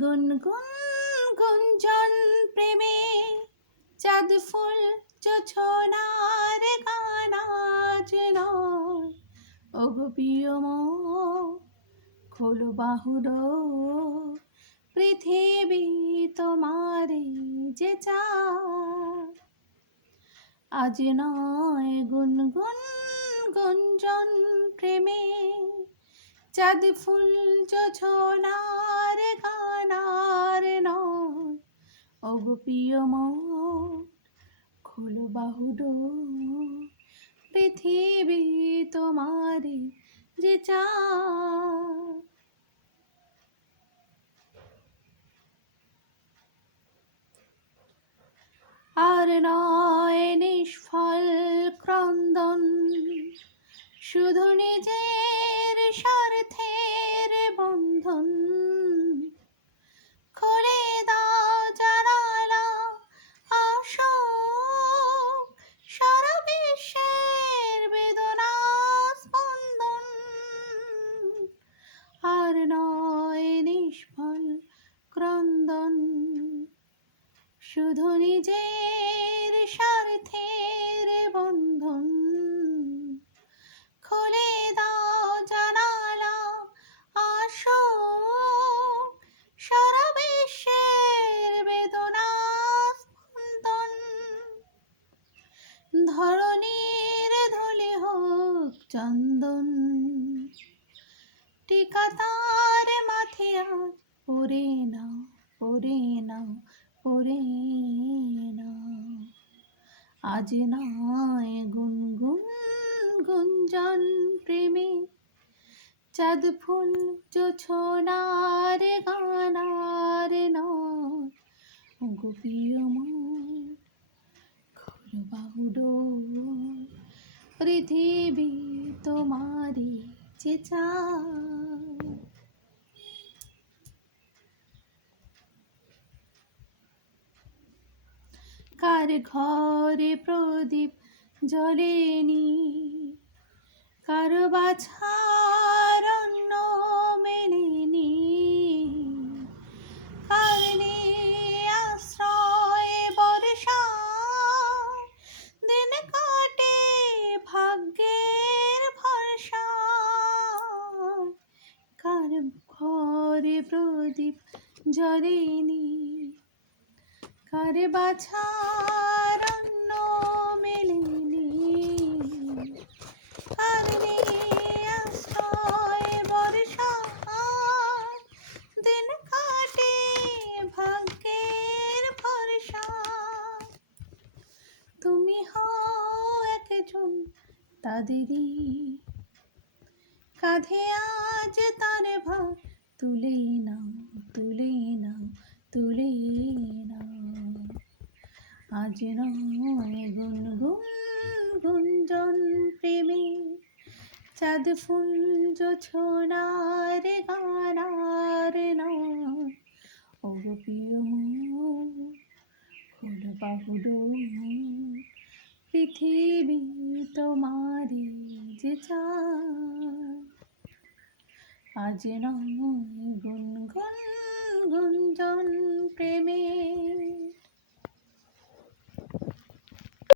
গুনগুন গুঞ্জন প্রেমে চাঁদ ফুল জোছনার গান আজ নয়। ওগো প্রিয় মন খোলো বাহুডোর, পৃথিবী তোমারে যে চায়। আজ নয় গুনগুন গুঞ্জন প্রেমে চাঁদ ফুল জোছনার গান আর নয়। ওগো প্রিয় মন খোলো বাহুডোর, পৃথিবী তোমারে যে চায়। আর নয় নিষ্ফল ক্রন্দন, শুধু নিজের স্বার্থের বন্ধন। খুলে দাও জানালা, আসো সারা বিশ্বের বেদনা স্পন্দন। আর নয় নিষ্ফল ক্রন্দন, শুধু নিজের স্বার্থের বন্ধন। খুলে দাও জানালা, আসো সারা বিশ্বের বেদনা স্পন্দন। ধরণীর ধুলি হোক চন্দন, টিকা তার মাথে আজ পরে নাও, পরে নাও, পরে নাও। আজ নয় গুনগুন গুঞ্জন প্রেমে চাঁদ ফুল জোছনার গান আর নয়। ওগো প্রিয় মন খোলো বাহুডোর, পৃথিবী তোমারে যে চায়। কার ঘরে প্রদীপ জ্বলেনি, কার বাছার অন্ন মেলেনি। কার নেই আশ্রয় বর্ষায়, দিন কাটে ভাগ্যের ভরসায়। কার ঘরে প্রদীপ জ্বলেনি, কার বাছার অন্ন মেলেনি। কার নেই আশ্রয় বর্ষায়, দিন কাটে ভাগ্যের ভরসায়। তুমি হও একজন তাদেরই, কাঁধে আজ তার ভার তুলে নাও, তুলে নাও, তুলে নাও। আজ নয় গুনগুন গুঞ্জন প্রেমে চাঁদ ফুল জোছনার গান আর নয়। ওগো প্রিয় মন খোলো বাহুডোর, পৃথিবী তোমারে যে চায়। আজ নয় গুনগুন গুঞ্জন